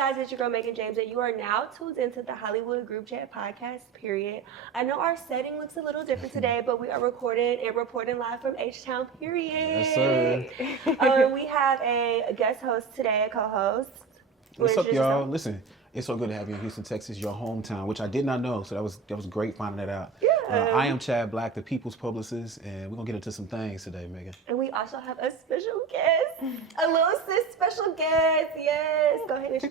guys, it's your girl Megan James, and you are now tuned into the Hollywood Group Chat podcast, period. I know our setting looks a little different today, but we are recording and reporting live from H-Town, period. Yes, sir. We have a guest host today, a co-host. What's up, y'all? Listen, it's so good to have you in Houston, Texas, your hometown, which I did not know, so that was great finding that out. Yeah. I am Chad Black, the People's Publicist, and we're going to get into some things today, Megan. And we also have a special guest, a little sis special guest, yes. Go ahead and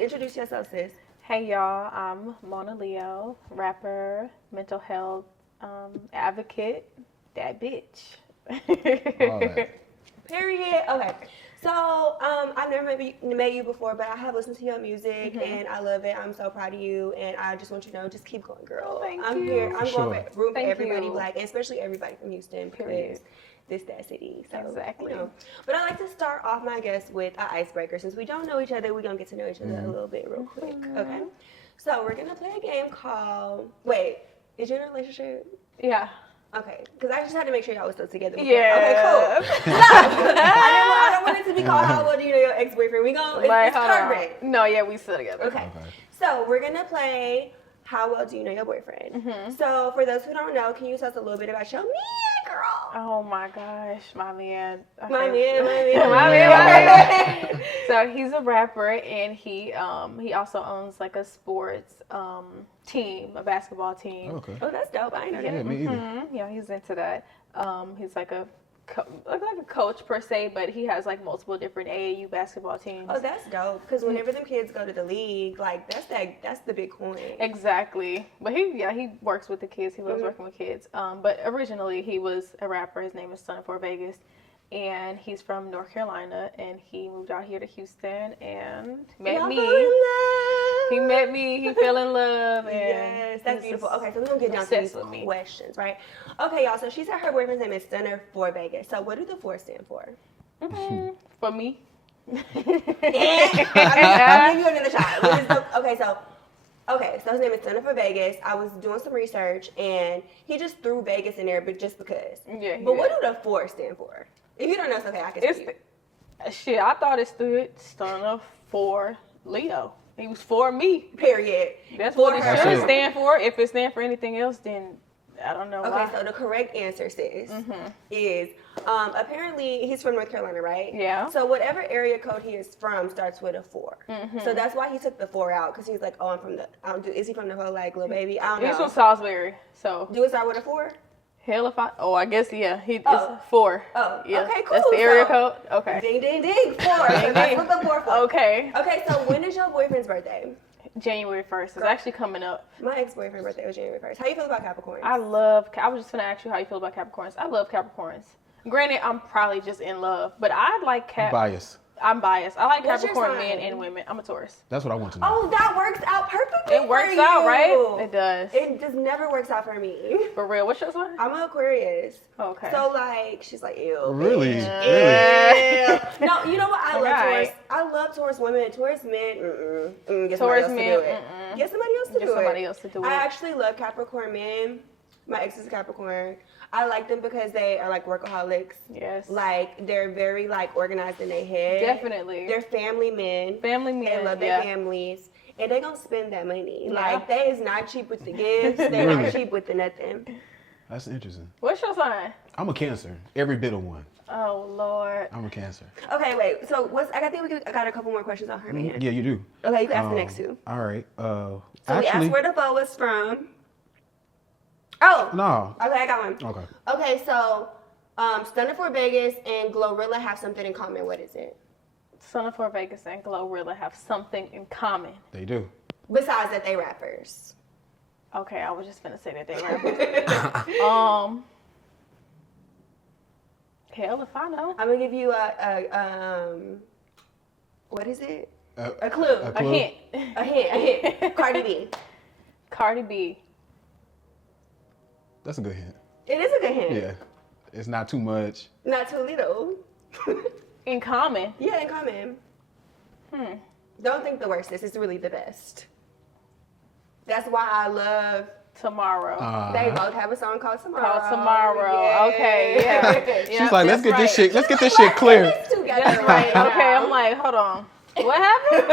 introduce yourself, sis. Hey, y'all. I'm MonaLeo, rapper, mental health advocate, that bitch. All that. Period. Okay. So, I've never met you before, but I have listened to your music, and I love it. I'm so proud of you, and I just want you to know, just keep going, girl. I'm here. I'm going to root for everybody Black, and especially everybody from Houston, because this that city. So, exactly. You know. But I like to start off my guests with an icebreaker. Since we don't know each other, we're going to get to know each other a little bit real quick, okay? So, we're going to play a game called, wait, is you in a relationship? Yeah. Okay, because I just had to make sure y'all was still together. Before. Yeah. Okay, cool. I don't want it to be called how well do you know your ex-boyfriend. We gonna it's current. No, yeah, we still together. Okay. So we're gonna play how well do you know your boyfriend. So for those who don't know, can you tell us a little bit about your man, girl? Oh my gosh, my man. Okay. My man. So he's a rapper, and he also owns like a sports team, a basketball team. Okay. Oh, that's dope. I ain't know that. Yeah, me either. Yeah, he's into that. He's like a coach per se, but he has like multiple different AAU basketball teams. Oh, that's dope. Because whenever them kids go to the league, like that's the big coin. Exactly. But he works with the kids. He loves working with kids. But originally he was a rapper. His name is Son for Vegas. And he's from North Carolina, and he moved out here to Houston and met me. He met me. He fell in love. And yes, that's beautiful. Okay, so we're going to get down to these questions, right? Okay, y'all, so she said her boyfriend's name is Stunner for Vegas. So what do the 4 stand for? For me. I'll give you another shot. Okay, so his name is Stunner for Vegas. I was doing some research, and he just threw Vegas in there, but just because. Yeah. But what do the 4 stand for? If you don't know, it's okay. I can see Shit, I thought it stood Stunner for Leo. He was for me. Period. That's what it should stand for. If it stands for anything else, then I don't know why. Okay, so the correct answer, sis, is apparently he's from North Carolina, right? Yeah. So whatever area code he is from starts with a 4. So that's why he took the 4 out, because he's like, oh, I'm from the. Is he from the whole like little baby? I don't know. He's from Salisbury, so. Do it start with a 4? Hell if I. Oh, I guess yeah. It's 4. Oh, yeah. Okay, cool. That's the area code. Okay. Ding, ding, ding. 4. So that's what the 4 for. Okay. Okay, so when is your boyfriend's birthday? January 1st. It's actually coming up. My ex-boyfriend's birthday was January 1st. How you feel about Capricorns? I was just gonna ask you how you feel about Capricorns. I love Capricorns. Granted, I'm probably just in love, but I like Bias. I'm biased. I like What's your Capricorn sign? men and women. I'm a Taurus. That's what I want to know. Oh, that works out perfectly. It works for out, you. right? It does. It just never works out for me. For real. What's your sign? I'm an Aquarius. Okay. So like, she's like, ew. Really? Bitch. Really? Ew. No, you know what? I love Right. Taurus. I love Taurus women. Taurus men, get Taurus somebody men, else to do it. Get somebody else to Get do somebody it. else to do it. I actually love Capricorn men. My ex is a Capricorn. I like them because they are like workaholics. Yes. Like they're very like organized in their head. Definitely. They're family men. Family men. They love their families. And they gonna spend that money. Yeah. Like they is not cheap with the gifts. They're Really? not cheap with the nothing. That's interesting. What's your sign? I'm a Cancer. Every bit of one. Oh Lord. I'm a Cancer. Okay, wait. So I think I got a couple more questions on her, man. Yeah, you do. Okay, you can ask the next 2. All right. So Actually, we asked where the foe was from. Oh. No. Okay, I got one. Okay. Okay, so Stunner for Vegas and Glorilla have something in common. What is it? Son for Vegas and Glorilla have something in common. They do. Besides that, they rappers. Okay, I was just gonna say that they rappers. Hell if I know. I'm gonna give you a what is it? A clue. A hint. A hint. Cardi B. Cardi B. That's a good hint. It is a good hint. Yeah. It's not too much. Not too little. In common. Yeah, in common. Don't think the worst. This is really the best. That's why I love Tomorrow. They both have a song called Tomorrow. Called Tomorrow. Yeah. Okay. Yeah. She's like, let's get this shit clear. Together That's right. now. Okay, I'm like, hold on. What happened?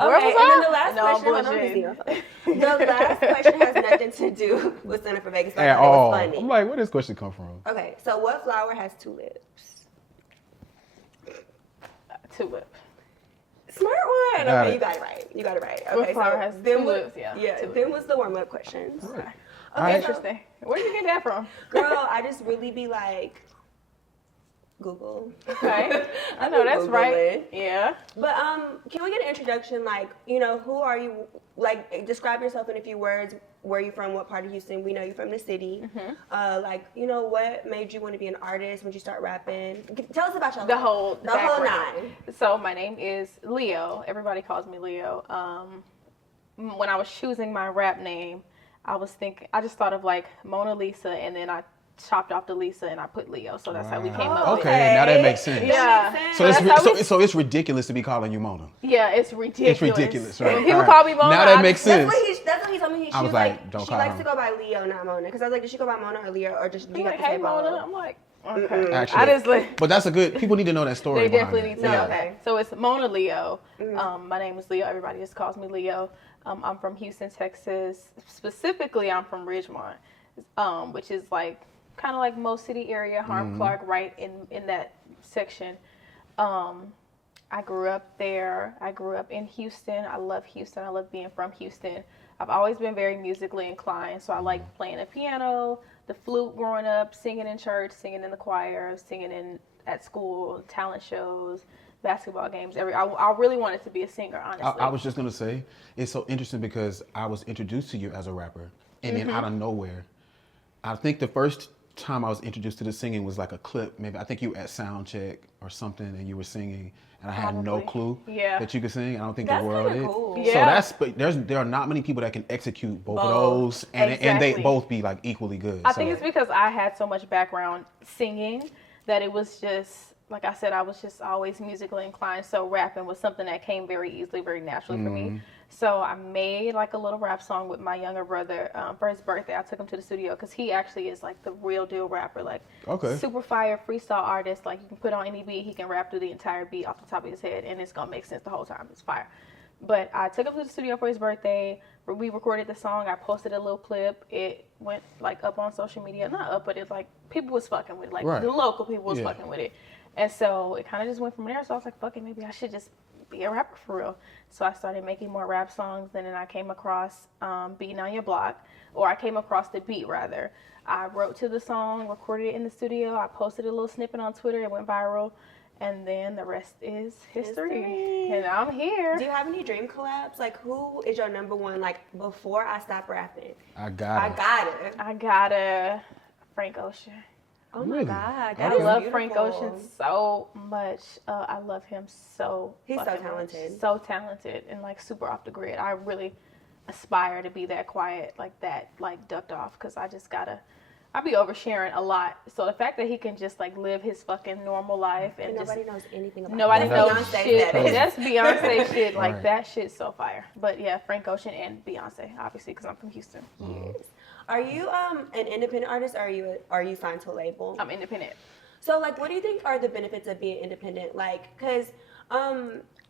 Where Okay, was and then I? the last No, question. Hold on, bullshit. let me see. The last question has nothing to do with Center for Vegas. But I At thought it all. was funny. I'm like, where does this question come from? Okay, so what flower has two lips? Tulip. Smart one. Got Okay, it. you got it right. You got it right. What Okay, flower so has then two what- lips? Yeah, Yeah, two then was the warm-up questions. Right. Okay, Alright. Interesting. Where did you get that from? Girl, I just really be like, Google. Okay. I know that's Googling. right. Yeah. But can we get an introduction? Like, who are you? Like, describe yourself in a few words. Where are you from? What part of Houston? We know you from the city. What made you want to be an artist? When did you start rapping? Tell us about your The whole background. nine. So my name is Leo. Everybody calls me Leo. When I was choosing my rap name, I just thought of like Mona Lisa, and then I chopped off the Lisa and I put Leo. So that's how we came up with it. Okay, now that makes sense. Yeah. Makes So sense. it's That's how so it's ridiculous to be calling you Mona. Yeah, it's ridiculous. It's ridiculous, right? When people Alright. call me Mona, Now that I makes just- sense. That's what he told me. I was like, don't she call likes her. to go by Leo, not Mona. Because I was like, does she go by Mona or Leo, or just do I'm you like, have to hey say Mona. both? I'm like, okay. Actually, I just like. but that's a good. People need to know that story. They behind definitely it. need to Yeah. know that. So it's Mona Leo. My name is Leo. Everybody just calls me Leo. I'm from Houston, Texas. Specifically, I'm from Ridgemont, which is like kind of like Mo City area, Harm Clark, right in that section. I grew up there. I grew up in Houston. I love Houston. I love being from Houston. I've always been very musically inclined, so I like playing the piano, the flute growing up, singing in church, singing in the choir, singing at school, talent shows, basketball games. I really wanted to be a singer, honestly. I was just gonna say it's so interesting because I was introduced to you as a rapper, and then out of nowhere, I think the first time I was introduced to the singing was like a clip. Maybe I think you were at sound check or something, and you were singing, and I had no Probably. clue Yeah. that you could sing. I don't think That's the world kinda did. cool. Yeah. So there are not many people that can execute both of Both. those, and they Exactly. both be like equally good. I think it's because I had so much background singing that it was just, like I said, I was just always musically inclined. So rapping was something that came very easily, very naturally for me. So I made like a little rap song with my younger brother for his birthday. I took him to the studio because he actually is like the real deal rapper, like super fire freestyle artist. Like you can put on any beat, he can rap through the entire beat off the top of his head, and it's gonna make sense the whole time. It's fire. But I took him to the studio for his birthday. We recorded the song. I posted a little clip. It went like up on social media. Not up, but it's like people was fucking with it. Like the local people was fucking with it. And so it kind of just went from there. So I was like, fuck it, maybe I should just be a rapper for real. So I started making more rap songs. And then I came across Beating on Your Block, or I came across the beat rather. I wrote to the song, recorded it in the studio. I posted a little snippet on Twitter. It went viral. And then the rest is history. And I'm here. Do you have any dream collabs? Like, who is your number one? Like, before I stop rapping, I got it. I got a Frank Ocean. Oh my Really? God, I that is love beautiful. Frank Ocean so much. I love him so He's so fucking talented. much. So talented and like super off the grid. I really aspire to be that quiet, like that, like ducked off, because I be oversharing a lot. So the fact that he can just like live his fucking normal life and Nobody knows anything about nobody that. knows Beyonce shit. said it. That's Beyonce shit. Like Right. that shit's so fire. But yeah, Frank Ocean and Beyonce, obviously, because I'm from Houston. Yes. Are you an independent artist, or are you signed to a label? I'm independent. So, like, what do you think are the benefits of being independent? Like, because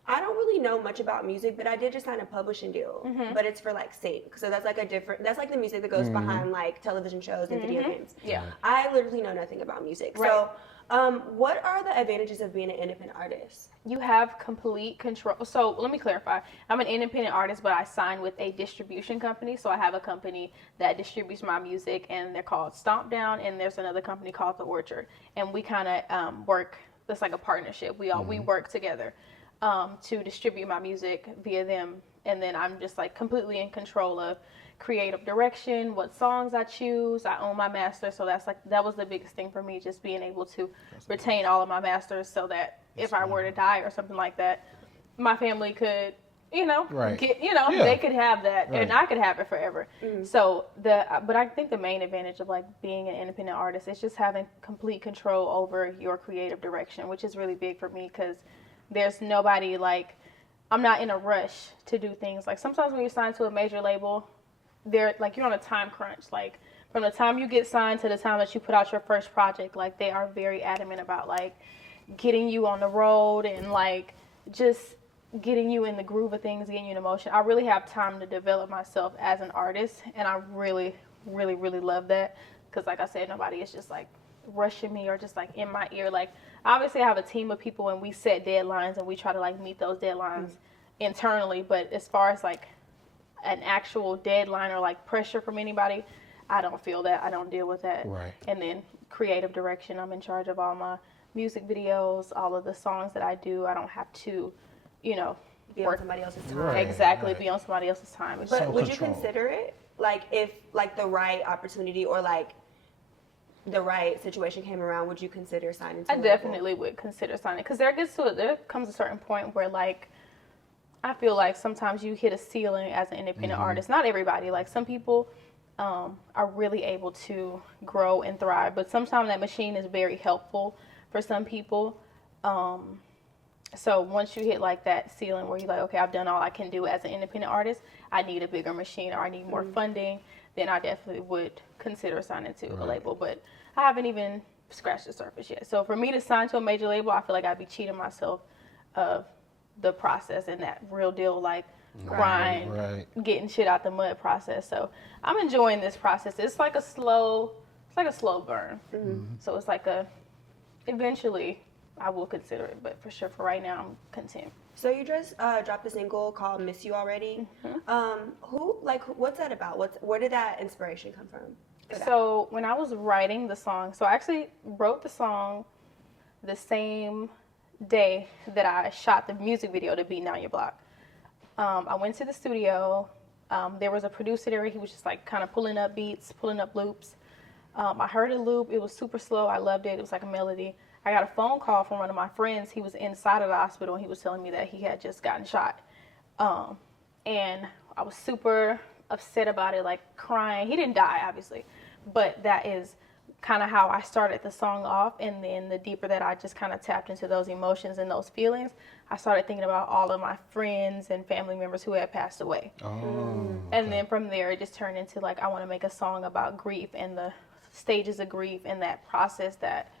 I don't really know much about music, but I did just sign a publishing deal. But it's for, like, sync. So that's, like, that's, like, the music that goes behind, like, television shows and video games. Yeah. I literally know nothing about music. Right. So, what are the advantages of being an independent artist? You have complete control. So let me clarify. I'm an independent artist, but I sign with a distribution company. So I have a company that distributes my music, and they're called Stomp Down, and there's another company called The Orchard. And we kind of work. It's like a partnership. We work together to distribute my music via them, and then I'm just like completely in control of creative direction, what songs I choose. I own my master, so that was the biggest thing for me, just being able to retain all of my masters, so that if I were to die or something like that, my family could, Right. get, Yeah. they could have that, Right. and I could have it forever. So but I think the main advantage of like being an independent artist is just having complete control over your creative direction, which is really big for me, because there's nobody like, I'm not in a rush to do things. Like sometimes when you're signed to a major label, they're like, you're on a time crunch. Like from the time you get signed to the time that you put out your first project, like they are very adamant about like getting you on the road and like just getting you in the groove of things, getting you in emotion. I really have time to develop myself as an artist, and I really, really, really love that. Because like I said, nobody is just like rushing me or just like in my ear. Like, obviously I have a team of people and we set deadlines and we try to like meet those deadlines internally. But as far as like an actual deadline or like pressure from anybody, I don't feel that. I don't deal with that. Right. And then creative direction, I'm in charge of all my music videos, all of the songs that I do. I don't have to, you know, Be on somebody else's time. Right. exactly be on somebody else's time. It's But So would controlled. you consider it? Like, if like the right opportunity or like the right situation came around, would you consider signing to a I label? definitely would consider signing, because there comes a certain point where like I feel like sometimes you hit a ceiling as an independent artist. Not everybody, like some people are really able to grow and thrive, but sometimes that machine is very helpful for some people. So once you hit like that ceiling where you're like, okay, I've done all I can do as an independent artist, I need a bigger machine or I need more funding, then I definitely would consider signing to a label. But I haven't even scratched the surface yet. So for me to sign to a major label, I feel like I'd be cheating myself of the process and that real deal like grind, getting shit out the mud process. So I'm enjoying this process. It's like a slow burn. So it's like eventually I will consider it, but for sure for right now I'm content. So you just dropped a single called "Miss You Already." What's that about? Where did that inspiration come from? So when I was writing the song, so I actually wrote the song the same day that I shot the music video to Beating Down Your Block. I went to the studio. There was a producer there. He was just like kind of pulling up beats, pulling up loops. I heard a loop. It was super slow. I loved it. It was like a melody. I got a phone call from one of my friends. He was inside of the hospital and he was telling me that he had just gotten shot. And I was super upset about it, like crying. He didn't die, obviously, but that is kind of how I started the song off. And then the deeper that I just kind of tapped into those emotions and those feelings, I started thinking about all of my friends and family members who had passed away. And then from there, it just turned into like, I want to make a song about grief and the stages of grief and that process that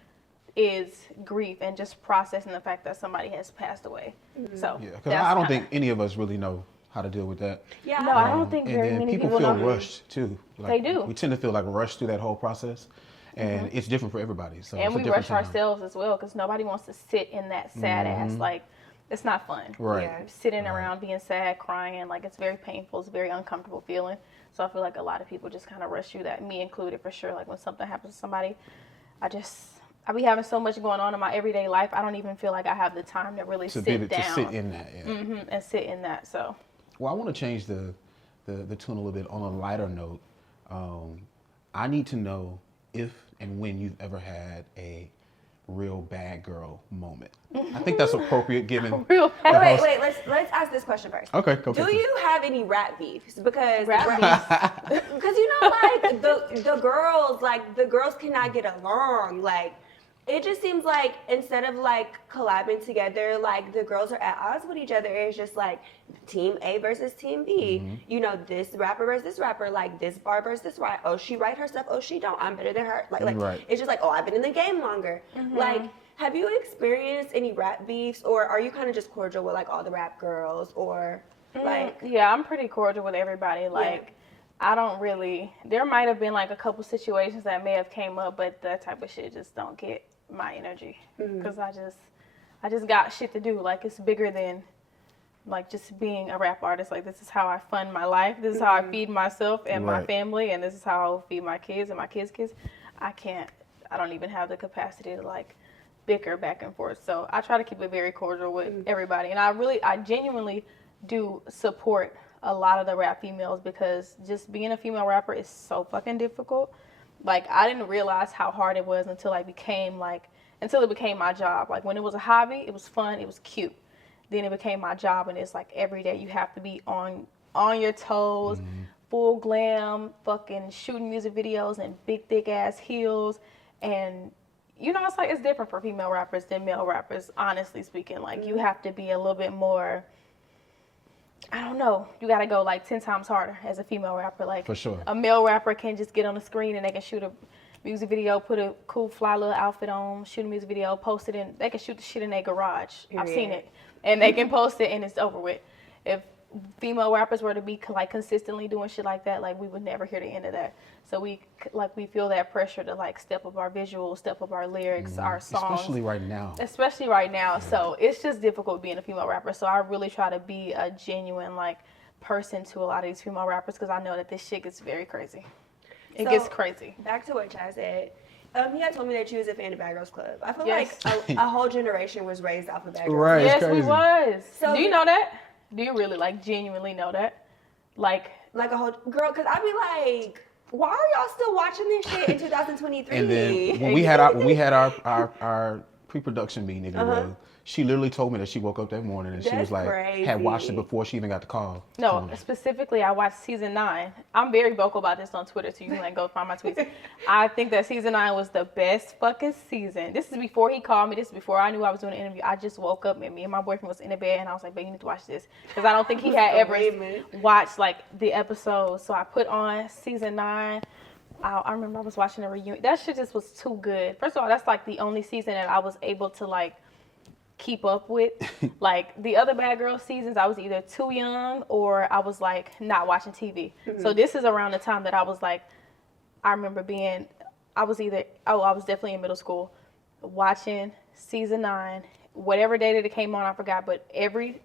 is grief and just processing the fact that somebody has passed away. So Yeah, because I don't think any of us really know how to deal with that. Yeah, no, I don't think And very then many people people feel know. rushed too. Like, They do. We tend to feel like rushed through that whole process, and it's different for everybody. So And it's a we different rush time. ourselves as well because nobody wants to sit in that sad ass. Like, it's not fun. Right. Yeah. Sitting around being sad, crying, like it's very painful. It's a very uncomfortable feeling. So I feel like a lot of people just kind of rush through that, me included for sure. Like when something happens to somebody, I be having so much going on in my everyday life. I don't even feel like I have the time to really To sit be able down to sit in that. Yeah. and sit in that. So Well, I want to change the tune a little bit on a lighter note. I need to know if and when you've ever had a real bad girl moment. I think that's appropriate given. real Wait. Let's ask this question first. Okay, go. Do you have any rap beefs? Because Rap because you know, like the girls cannot get along. Like, it just seems like instead of like collabing together, like the girls are at odds with each other. It's just like team A versus team B. You know, this rapper versus this rapper. Like this bar versus this bar. Oh, she write her stuff. Oh, she don't. I'm better than her. Like Right. It's just like, oh, I've been in the game longer. Like, have you experienced any rap beefs, or are you kind of just cordial with like all the rap girls, or like? Yeah, I'm pretty cordial with everybody. Like, I don't really. There might have been like a couple situations that may have came up, but that type of shit just don't get my energy because I just got shit to do. Like, it's bigger than like just being a rap artist. Like, this is how I fund my life. This is how I feed myself and my family, and this is how I'll feed my kids and my kids' kids. I don't even have the capacity to like bicker back and forth. So I try to keep it very cordial with everybody, and I genuinely do support a lot of the rap females because just being a female rapper is so fucking difficult. Like, I didn't realize how hard it was until it became my job. Like, when it was a hobby, it was fun, it was cute. Then it became my job, and it's like every day you have to be on your toes, full glam, fucking shooting music videos and big thick ass heels. And you know, it's like it's different for female rappers than male rappers, honestly speaking. Like, you have to be a little bit more, I don't know. You got to go like 10 times harder as a female rapper. Like, For sure. A male rapper can just get on the screen and they can shoot a music video, put a cool fly little outfit on, shoot a music video, post it in. They can shoot the shit in their garage. I've seen it. and they can post it and it's over with. If female rappers were to be like consistently doing shit like that, like we would never hear the end of that. So we feel that pressure to like step up our visuals, step up our lyrics, our songs. Especially right now. Yeah. So it's just difficult being a female rapper. So I really try to be a genuine like person to a lot of these female rappers because I know that this shit gets very crazy. It gets crazy. Back to what Chad said. He had told me that you was a fan of Bad Girls Club. I feel Yes. like a whole generation was raised off of Bad Girls Right. Club. Yes, we crazy. was. So do you know that? Do you really like genuinely know that? Like a whole girl, because I'd be like, why are y'all still watching this shit in 2023? And then when we had our pre-production meeting, if you will, she literally told me that she woke up that morning and she was That's like, had watched it crazy. before she even got the call. no, specifically I watched season 9. I'm very vocal about this on Twitter, so you can like go find my tweets. I think that season 9 was the best fucking season. This is before he called me. This is before I knew I was doing an interview. I just woke up and me and my boyfriend was in the bed and I was like, babe, you need to watch this. Because I don't think he had ever watched like the episodes. So I put on season 9. I remember I was watching a reunion. That shit just was too good. First of all, that's like the only season that I was able to like keep up with. Like the other Bad Girl seasons, I was either too young or I was like not watching TV. So this is around the time that I was like, I remember I was definitely in middle school watching season 9, whatever day that it came on, I forgot, but every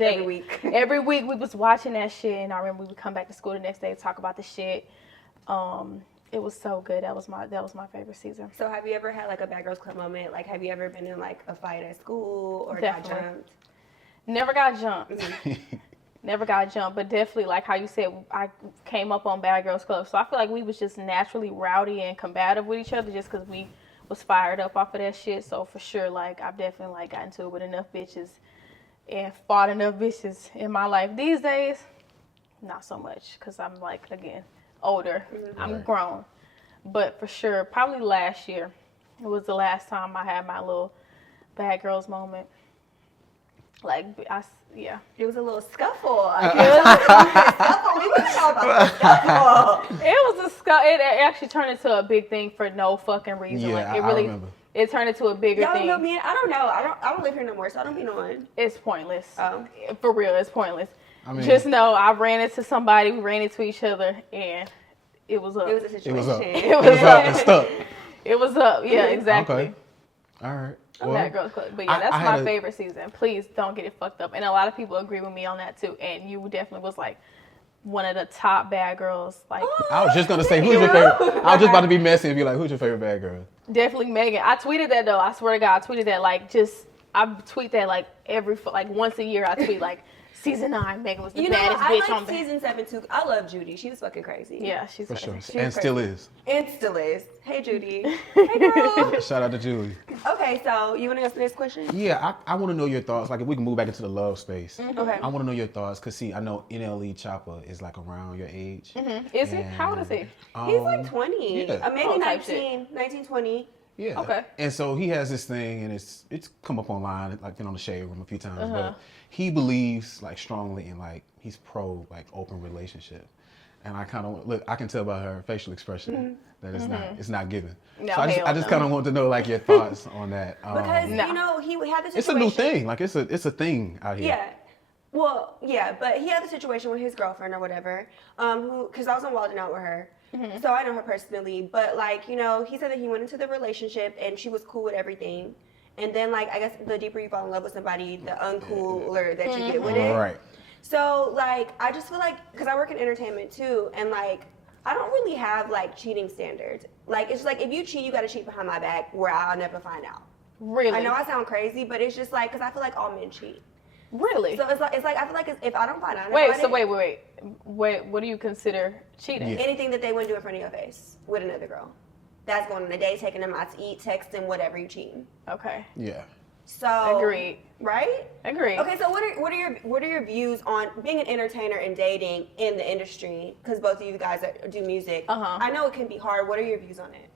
week we was watching that shit. And I remember we would come back to school the next day to talk about the shit. It was so good. That was my favorite season. So have you ever had like a Bad Girls Club moment? Like, have you ever been in like a fight at school or Definitely. got jumped? Never got jumped. Never got jumped, but definitely, like how you said, I came up on Bad Girls Club. So I feel like we was just naturally rowdy and combative with each other just because we was fired up off of that shit. So for sure, like, I've definitely like got into it with enough bitches and fought enough bitches in my life. These days, not so much because I'm like, again, older. I'm grown. But for sure, probably last year was the last time I had my little Bad Girls moment. Like, yeah. It was a little scuffle. It was a scuffle. We were talking about the scuffle. It was a scuffle. It actually turned into a big thing for no fucking reason. Yeah, like, it I really, remember. It turned into a bigger Y'all thing. know me? I don't know. I don't live here no more, so I don't be knowing. It's pointless. Oh. For real, it's pointless. I mean, Just know I ran into somebody, we ran into each other, and it was up. It was a situation. It was up. It was up. It's stuck. It was up. Yeah, exactly. Okay. All right. Well, Bad Girls Club. But yeah, I that's had my favorite season. Please don't get it fucked up. And a lot of people agree with me on that too. And you definitely was like one of the top bad girls. Like I was just gonna say, who's your favorite? I was just about to be messy and be like, who's your favorite bad girl? definitely Megan. I tweeted that though. I swear to God, I tweeted that I tweet that like once a year. I tweet like season 9, Megan was the baddest bitch I on like season 7 too. I love Judy. She was fucking crazy. Yeah, she's For crazy. sure. And still is. And still is. Hey, Judy. Hey, girl. Shout out to Julie. Okay, so you want to ask the next question? Yeah, I want to know your thoughts. Like, if we can move back into the love space. Okay. I want to know your thoughts. Because, see, I know NLE Chopper is, like, around your age. Is he? How old is he? He's like 20. yeah. Maybe type 19, 20. Yeah. Okay. And so he has this thing, and it's come up online, like, on the Shade Room a few times. But he believes, like, strongly in, like, he's pro, like, open relationship. And I kind of, look, I can tell by her facial expression that it's not given. No, so I hell just no. kind of want to know, like, your thoughts on that. Because, No. you know, he had this situation. It's a new thing. Like, it's a thing out here. Yeah. Well, yeah, but he had a situation with his girlfriend or whatever, because I was on Wild 'N Out with her. So I know her personally, but like, you know, he said that he went into the relationship and she was cool with everything. And then like, I guess the deeper you fall in love with somebody, the uncooler that you get with it. Right. So like, I just feel like, because I work in entertainment too, and like, I don't really have like cheating standards. Like, it's just like, if you cheat, you gotta cheat behind my back where I'll never find out. Really? I know I sound crazy, but it's just like, because I feel like all men cheat. Really? So it's like I feel like if I don't find out, Wait. What do you consider cheating? Yeah. anything that they wouldn't do in front of your face with another girl, that's going on a date, taking them out to eat, texting, whatever, you cheating. Okay. Yeah. So Agreed. right? Agreed. Okay, so what are your views on being an entertainer and dating in the industry? Because both of you guys do music. I know it can be hard. What are your views on it?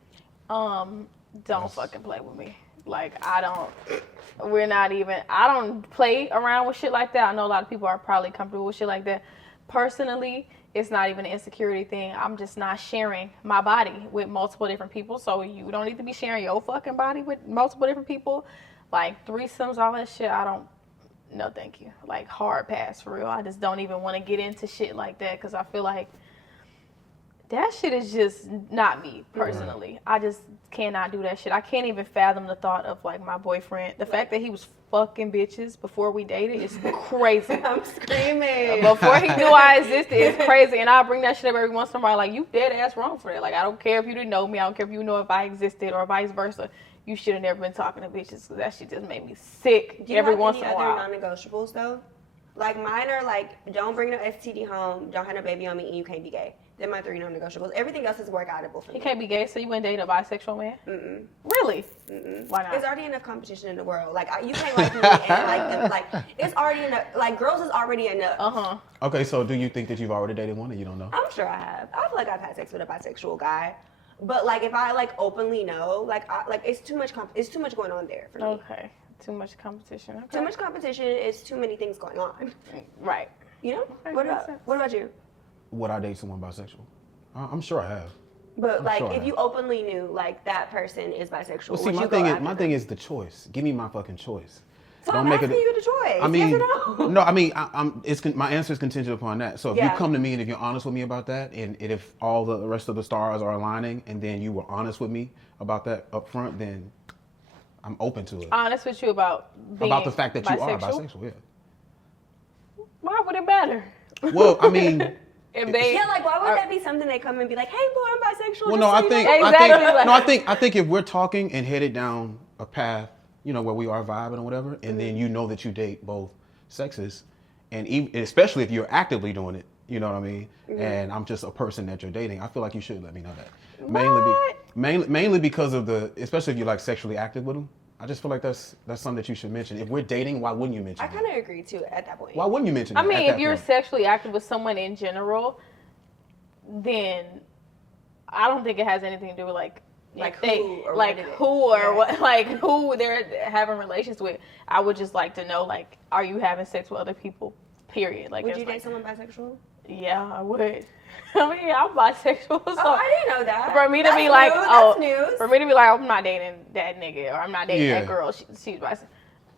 Don't fucking play with me. Like, I don't play around with shit like that. I know a lot of people are probably comfortable with shit like that. Personally, it's not even an insecurity thing. I'm just not sharing my body with multiple different people. So you don't need to be sharing your fucking body with multiple different people. Like threesomes, all that shit, I no, thank you. Like hard pass for real. I just don't even want to get into shit like that because I feel like that shit is just not me personally. I just cannot do that shit. I can't even fathom the thought of like my boyfriend. The fact that he was fucking bitches before we dated is crazy. I'm screaming. Before he knew I existed, it's crazy. And I bring that shit up every once in a while. Like, you dead ass wrong for that. Like, I don't care if you didn't know me. I don't care if you know if I existed or vice versa. You should have never been talking to bitches because that shit just made me sick every once in a while. Do you have any other non-negotiables though? Like mine are like, don't bring no STD home, don't have no baby on me, and you can't be gay. They're my 3 non-negotiables. Everything else is work-outable for me. You can't be gay, so you wouldn't date a bisexual man? Mm-mm. Really? Mm-mm. Why not? There's already enough competition in the world. Like, you can't like me and like them. Like, it's already enough. Like, girls is already enough. Uh-huh. Okay, so do you think that you've already dated one, or you don't know? I'm sure I have. I feel like I've had sex with a bisexual guy. But, like, if I, like, openly know, like, it's too much going on there for me. Okay. Too much competition. Okay. Too much competition is too many things going on. Right. You know? Okay, What about you? Would I date someone bisexual? I'm sure I have. But I'm like, sure I if have. you openly knew like that person is bisexual, Well, see, would my you go after my them? thing is the choice. Give me my fucking choice. So I'm asking you the choice. I mean, yes or no? no. I mean, my answer is contingent upon that. So if you Yeah. come to me and if you're honest with me about that, and if all the rest of the stars are aligning, and then you were honest with me about that up front, then I'm open to it. Honest with you about being About the fact that you are bisexual? bisexual, yeah. Why would it matter? Well, I mean. If they Yeah, like why would that be something they come and be like, "Hey, boy, I'm bisexual." Well, just no, so I you think, know." Exactly. I think if we're talking and headed down a path, you know, where we are vibing or whatever, and then you know that you date both sexes, and even, especially if you're actively doing it, you know what I mean. And I'm just a person that you're dating. I feel like you should let me know that. Mainly because of especially if you're like sexually active with them. I just feel like that's something that you should mention. If we're dating, why wouldn't you mention I it? kind of agree too at that point. Why wouldn't you mention I it? mean, at if that you're point? sexually active with someone in general, then I don't think it has anything to do with like who or like what it is. who or Yeah. what, like who they're having relations with. I would just like to know, like, are you having sex with other people? Period. Like, Would there's, you date like, someone bisexual? yeah, I would. I mean, I'm bisexual, so Oh, I didn't know that. for me to That's be like, new. oh, That's news. for me to be like, I'm not dating that nigga, or I'm not dating Yeah. that girl. She's bisexual.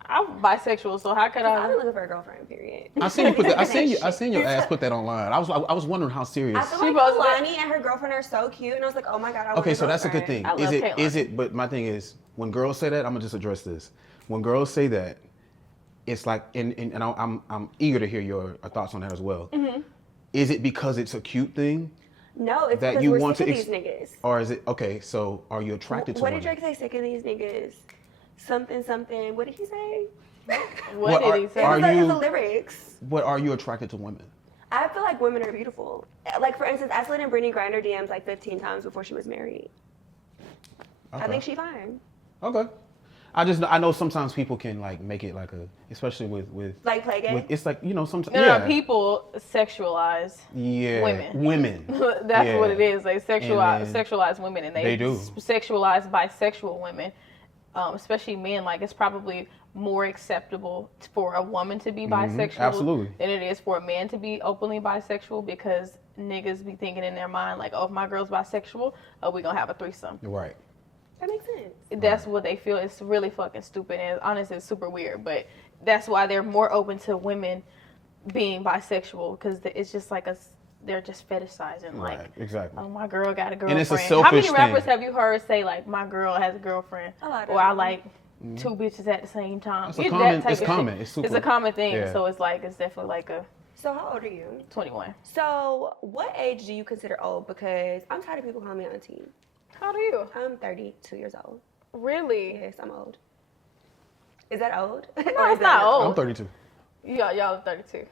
I'm bisexual, so how could I've I? been looking for a girlfriend. Period. I seen you put that. I seen your ass put that online. I was wondering how serious. I feel She like posted it. Kalani and her girlfriend are so cute, and I was like, oh my god, I want Okay, a so that's a good girlfriend. thing. I love Caitlyn. Is it? But my thing is, when girls say that, I'm gonna just address this. When girls say that, it's like, and I'm eager to hear your thoughts on that as well. Mm-hmm. Is it because it's a cute thing, No, it's that because you we're want sick to of these niggas. or is it okay? So are you attracted to What women? did Drake say? Sick of these niggas. Something, something. What did he say? What Well, did he say? are It was you- the lyrics. But are you attracted to women? I feel like women are beautiful. Like, for instance, I slid in Brittany Griner DMs like 15 times before she was married. Okay. I think she fine. Okay. I know sometimes people can like make it like especially with Like, play gay? it's like, you know, sometimes No, people sexualize yeah, women. That's Yeah. what it is. They sexualize And then sexualize women, and they do. sexualize bisexual women, especially men. Like, it's probably more acceptable for a woman to be bisexual absolutely. than it is for a man to be openly bisexual, because niggas be thinking in their mind like, oh, if my girl's bisexual, we gonna have a threesome. Right. That makes sense. That's what they feel. It's really fucking stupid, and honestly, it's super weird. But that's why they're more open to women being bisexual, because it's just like they're just fetishizing, like, Right. Exactly. oh, my girl got a girlfriend. And it's a How many selfish rappers thing. have you heard say like, my girl has a girlfriend, A lot of or I them. like two bitches at the same time? It's a That common- type it's of common. shit. It's super- It's a common thing. yeah. So it's like, it's definitely like a So, how old are you? 21. So, what age do you consider old? Because I'm tired of people calling me auntie. How old are you? I'm 32 years old. Really? Yes, I'm old. Is that old? No, it's not I'm old. 32. Y'all are 32.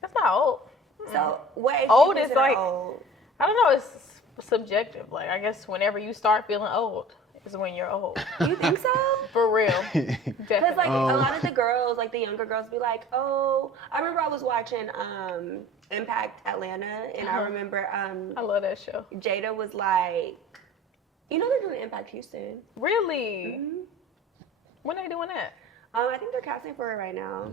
That's not old. So, what age Old do you is consider like- old? I don't know. It's subjective. Like, I guess whenever you start feeling old is when you're old. You think so? For real. Because Definitely. like a lot of the girls, like the younger girls, be like, "Oh, I remember I was watching Impact Atlanta, and I remember I love that show. Jada was like, you know they're doing Impact Houston. Really? When are they doing that? I think they're casting for it right now.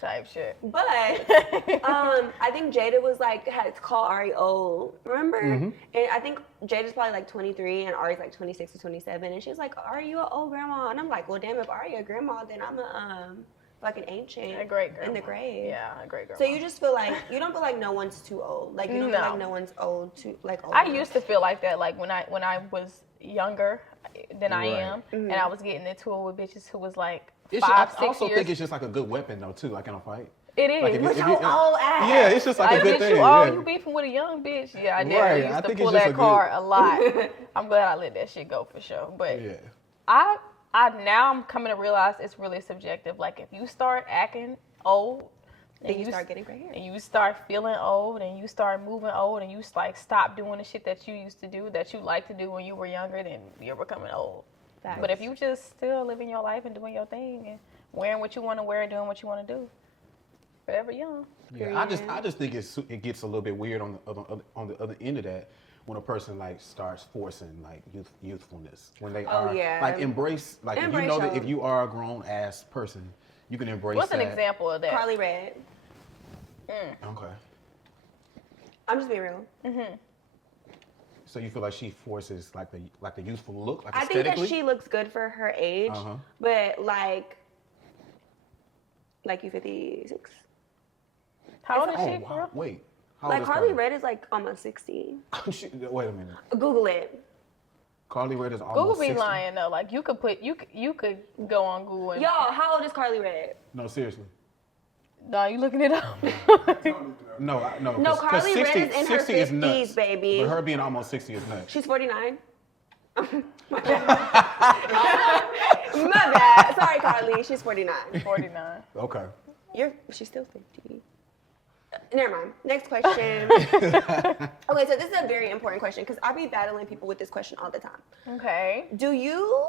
type shit. But I think Jada was like had to call Ari old. Remember? And I think Jada's probably like 23 and Ari's like 26 or 27. And she's like, "Are you an old grandma?" And I'm like, "Well, damn, if Ari a grandma, then I'm a like an ancient, A great grandma. in the grave." Yeah, a great grandma. So you just feel like you don't feel like no one's too old. Like you don't feel No. like no one's old too like old. I used to feel like that, like when I was younger than I Right. am, and I was getting into it with bitches who was like It's 5, just, 6 I also years. think it's just like a good weapon though too, like in a fight. It is. Like if With if your old ass. Yeah, it's just like a good bitch, thing. you Yeah. you beefing with a young bitch. Yeah, I did. Right, I I used to think pull it's just that a good- card a lot. I'm glad I let that shit go for sure. But Yeah. I now I'm coming to realize it's really subjective. Like if you start acting old, Then you start getting gray hair. and you start feeling old, and you start moving old, and you like stop doing the shit that you used to do, that you liked to do when you were younger, then you're becoming old. Facts. But if you just still living your life and doing your thing and wearing what you want to wear and doing what you want to do, forever young. Yeah, I just think it gets a little bit weird on the other end of that when a person like starts forcing like youthfulness when they are like embrace like if you know that if you are a grown ass person you can embrace What's that. an example of that? Carly Red. Okay. I'm just being real. So you feel like she forces like the youthful look like I think aesthetically? that she looks good for her age, but like you 56. How old is Oh she? wow! Wait. How old Like is Carly Red is like almost 60. Wait a minute. Google it. Carly Red is almost Google be 60? lying though. Like you could go on Google. And, Y'all, how old is Carly Red? No, seriously. No, you looking it up? No. No, 'cause Carly 60, Red is in her 60 is 50s, nuts. baby. But her being almost 60 is nuts. She's 49. My bad. Sorry, Carly. She's 49. 49. Okay. She's still 50. Never mind. Next question. Okay, so this is a very important question because I be battling people with this question all the time. Okay. Do you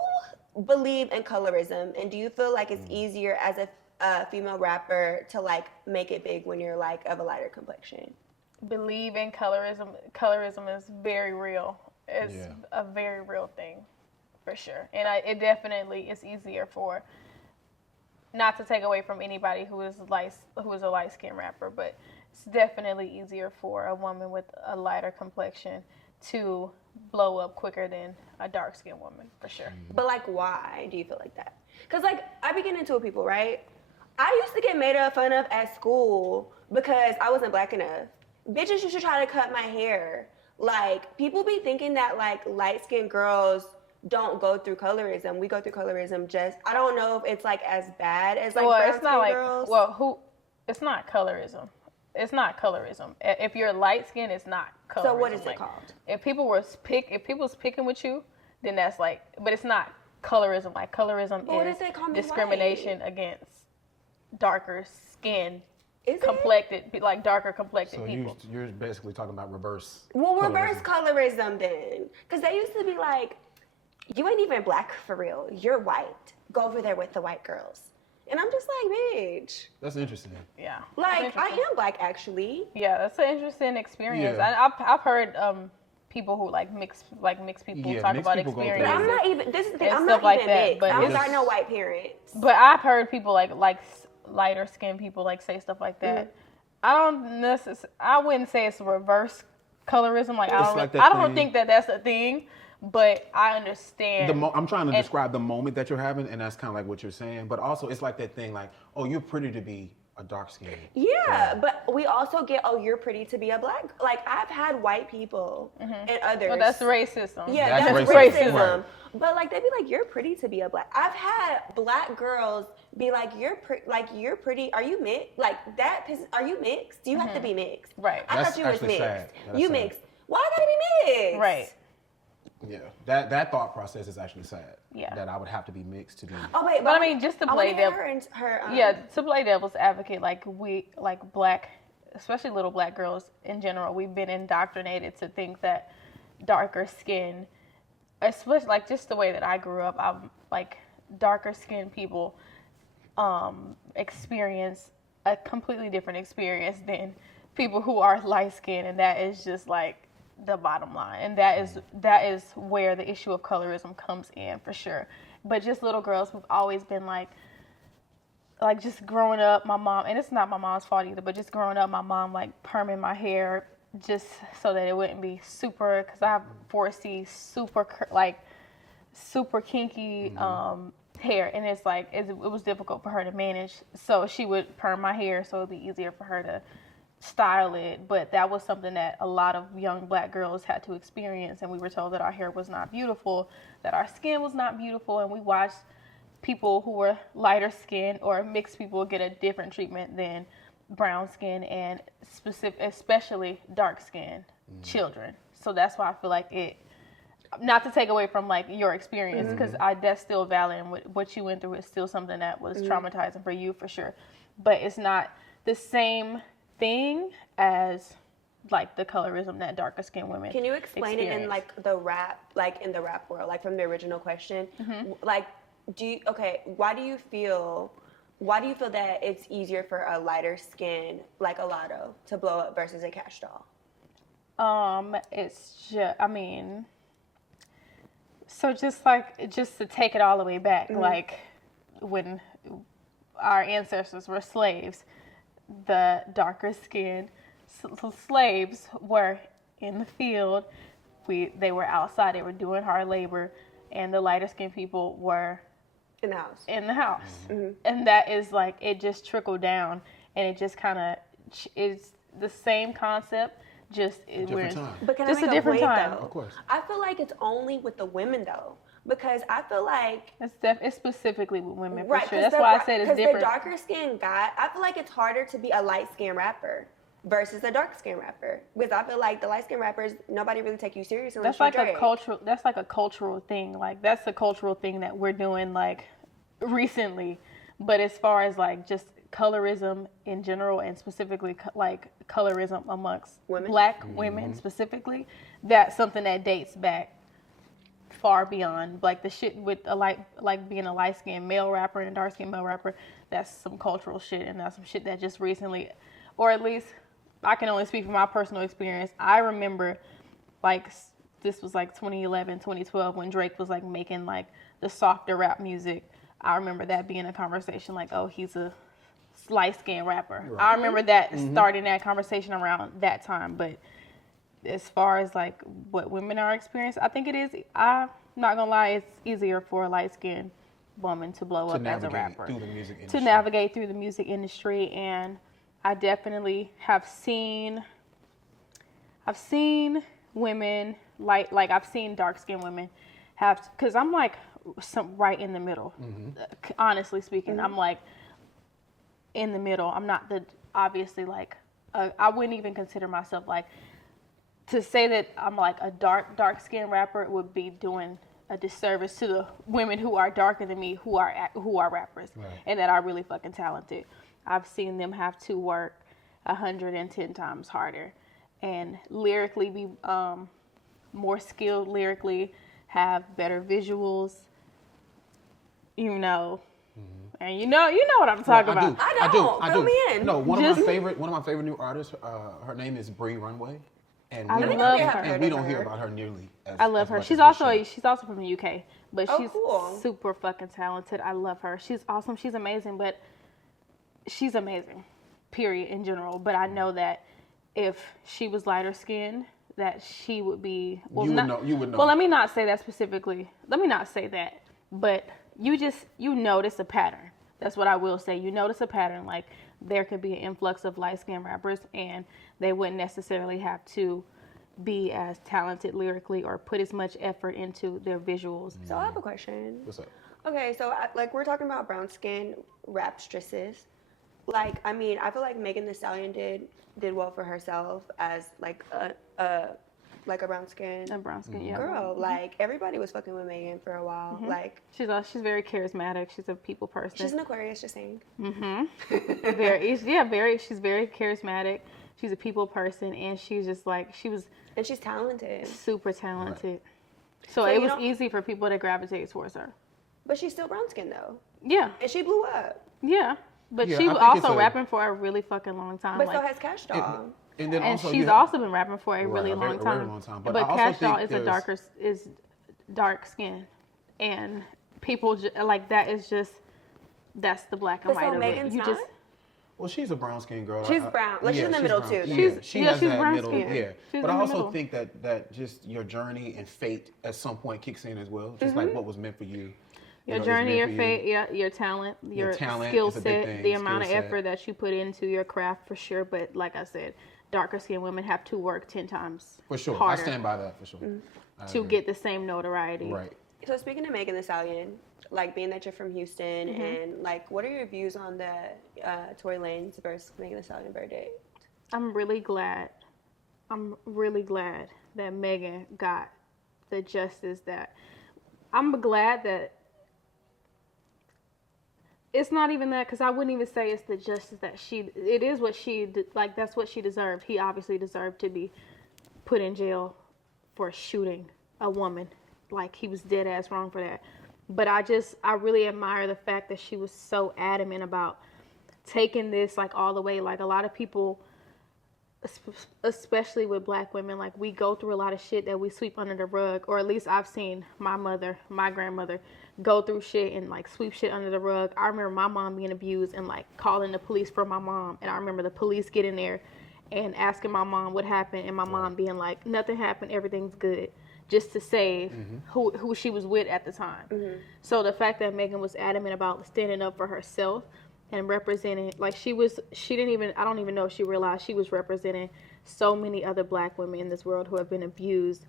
believe in colorism, and do you feel like it's easier as a female rapper to like make it big when you're like of a lighter complexion? Believe in colorism. Colorism is very real. It's Yeah. a very real thing, for sure. And it definitely is easier for, not to take away from anybody who is a light skinned rapper, but it's definitely easier for a woman with a lighter complexion to blow up quicker than a dark skinned woman, for sure. But like, why do you feel like that? Because like, I be getting into it with people, right? I used to get made fun of at school because I wasn't black enough. Bitches used to try to cut my hair. Like, people be thinking that like light-skinned girls don't go through colorism. We go through colorism just, I don't know if it's like as bad as like brown-skinned girls. It's not colorism. It's not colorism. If you're light skinned, it's not colorism. So what is it called? If people was picking with you, then that's like, but it's not colorism. Like colorism But what is if they call me discrimination against darker skinned, Is it? like darker complected So people. you're basically talking about reverse. Well, reverse colorism. colorism then. Because they used to be like, you ain't even black for real. You're white. Go over there with the white girls. And I'm just like, bitch. That's interesting. Yeah. Like, That's I interesting. am black actually. Yeah, that's an interesting experience. Yeah. I've heard people who like mixed people Yeah, talk mixed about people go through But I'm experiences. not even, this is the thing, And I'm stuff not like even that, mixed. but I it's- got no white parents. But I've heard people like lighter skinned people like say stuff like that. I wouldn't say it's reverse colorism. Like It's like that I don't thing- think that that's a thing. But I understand. I'm trying to describe the moment that you're having, and that's kind of like what you're saying. But also, it's like that thing, like, oh, you're pretty to be a dark skin. Yeah, but we also get, oh, you're pretty to be a black. Like, I've had white people and others. Well, that's racism. Yeah, That's that's racism. racism. Right. But like, they'd be like, you're pretty to be a black. I've had black girls be like, you're pretty. Are you mixed? Like that. Are you mixed? You have to be mixed. Right. I That's thought you was actually mixed. sad. That's You sad. mixed. Why I gotta be mixed? Right. Yeah, that thought process is actually sad. Yeah. That I would have to be mixed to be. Oh wait, But I mean, just to I play wanna hear devil. her and her. Yeah, to play devil's advocate, like black, especially little black girls in general, we've been indoctrinated to think that darker skin, especially like just the way that I grew up, I'm like darker skinned people experience a completely different experience than people who are light skinned, and that is just like the bottom line, and that is where the issue of colorism comes in for sure. But just little girls who've always been like, like just growing up, my mom, and it's not my mom's fault either, but just growing up, my mom like perming my hair just so that it wouldn't be super, because I have 4C, super kinky hair, and it's like it was difficult for her to manage. So she would perm my hair so it'd be easier for her to style it. But that was something that a lot of young black girls had to experience, and we were told that our hair was not beautiful, that our skin was not beautiful, and we watched people who were lighter skinned or mixed people get a different treatment than brown skin and especially dark skinned children. So that's why I feel like it, not to take away from like your experience, because that's still valid, and what you went through is still something that was traumatizing for you for sure, but it's not the same thing as like the colorism that darker skinned women Can you explain it in like the rap, like in the rap world, like from the original question, like why do you feel that it's easier for a lighter skin like a Lotto to blow up versus a Cash Doll? It's just, I mean, so just to take it all the way back, like when our ancestors were slaves, the darker skinned slaves were in the field. They were outside, they were doing hard labor, and the lighter skinned people were in the house. And that is like, it just trickled down, and it just kind of is the same concept, just different time. But can just I make a different point, time. though? Of course. I feel like it's only with the women though, because I feel like it's specifically with women for right, sure. That's why I said it's different. Because the darker skinned guy, I feel like it's harder to be a light skinned rapper versus a dark skinned rapper, because I feel like the light skinned rappers, nobody really take you serious unless That's you're like Drake. that's like a cultural thing. Like that's a cultural thing that we're doing like recently. But as far as like just colorism in general, and specifically like colorism amongst black women specifically, that's something that dates back far beyond like the shit with like being a light skinned male rapper and a dark skinned male rapper. That's some cultural shit, and that's some shit that just recently, or at least I can only speak from my personal experience. I remember like this was like 2011, 2012 when Drake was like making like the softer rap music. I remember that being a conversation like, oh, he's a light-skinned rapper. Right. I remember that starting that conversation around that time. But as far as like what women are experiencing, I think it is, I'm not gonna lie, it's easier for a light-skinned woman to blow up as a rapper. Through the music industry. To navigate through the music industry. And I definitely have seen women like I've seen dark-skinned women have, because I'm like right in the middle. Honestly speaking, I'm like in the middle. I'm not obviously like I wouldn't even consider myself like, to say that I'm like a dark-skinned rapper would be doing a disservice to the women who are darker than me who are rappers, and that are really fucking talented. I've seen them have to work 110 times harder and lyrically be more skilled lyrically, have better visuals, and you know what I'm talking about. I do. Fill me in. No, one of my favorite new artists. Her name is Bree Runway, and I love her. And we don't hear about her nearly as I love as her. much She's as we also should. from the UK, but she's super fucking talented. I love her. She's awesome. She's amazing. But she's amazing, period, in general. But I know that if she was lighter skinned, that she would be. Well, you would know. Well, let me not say that specifically. Let me not say that. But you notice a pattern. That's what I will say. You notice a pattern. Like there could be an influx of light skinned rappers, and they wouldn't necessarily have to be as talented lyrically or put as much effort into their visuals. So I have a question. What's up? Okay, so like we're talking about brown skin rapstresses. Like, I mean, I feel like Megan Thee Stallion did well for herself as like a brown skin. A brown skin, yeah. Girl, like everybody was fucking with Megan for a while. Like she's very charismatic. She's a people person. She's an Aquarius, just saying. She's very charismatic. She's a people person, and she's just like and she's talented. Super talented. Right. So it was easy for people to gravitate towards her. But she's still brown skinned though. Yeah. And she blew up. Yeah. But she was also rapping for a really fucking long time. But so has Cash Doll. And she's also been rapping for a really long time. Very long time. But Cash Doll is dark skin, and people like that is just that's the black and But white so of Megan's it. You not? just Well, she's a brown skinned girl. She's brown. Like, she's in the middle, brown. too. Yeah, she has she's that brown middle. skinned. Yeah, She's but I in the also middle. think that just your journey and fate at some point kicks in as well. Just like what was meant for you. Your is journey, meant your for you. fate, your talent, your talent skill is a big set, thing, the skill amount of set. effort that you put into your craft for sure. But like I said, darker skinned women have to work 10 times For sure, harder I stand by that for sure. I to agree. get the same notoriety. Right. So speaking of Megan Thee Stallion, like being that you're from Houston, and like, what are your views on the Tory Lanez versus Megan Thee Stallion verdict? I'm really glad that Megan got the justice that. I'm glad that it's not even that, because I wouldn't even say it's the justice that it is what like, that's what she deserved. He obviously deserved to be put in jail for shooting a woman. Like, he was dead ass wrong for that. But I really admire the fact that she was so adamant about taking this, like, all the way. Like, a lot of people, especially with black women, like, we go through a lot of shit that we sweep under the rug, or at least I've seen my mother, my grandmother go through shit and like sweep shit under the rug. I remember my mom being abused and like calling the police for my mom, and I remember the police getting there and asking my mom what happened, and my mom being like, nothing happened, everything's good, just to save who she was with at the time. So the fact that Megan was adamant about standing up for herself and representing, like, I don't even know if she realized she was representing so many other black women in this world who have been abused,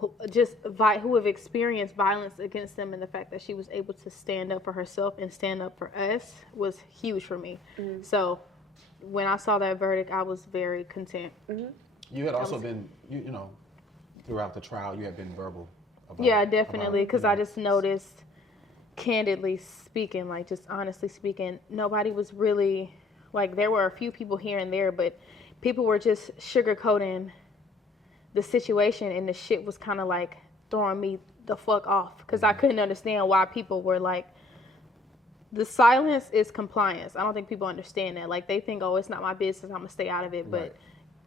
who have experienced violence against them, and the fact that she was able to stand up for herself and stand up for us was huge for me. So when I saw that verdict, I was very content. You had also been, you know, throughout the trial, you had been verbal about Yeah, definitely, because I know. just noticed, candidly speaking, like, just honestly speaking, nobody was really, like, there were a few people here and there, but people were just sugarcoating the situation, and the shit was kind of like throwing me the fuck off, because I couldn't understand why people were like, the silence is compliance. I don't think people understand that. Like, they think, oh, it's not my business, I'm gonna stay out of it. But Right.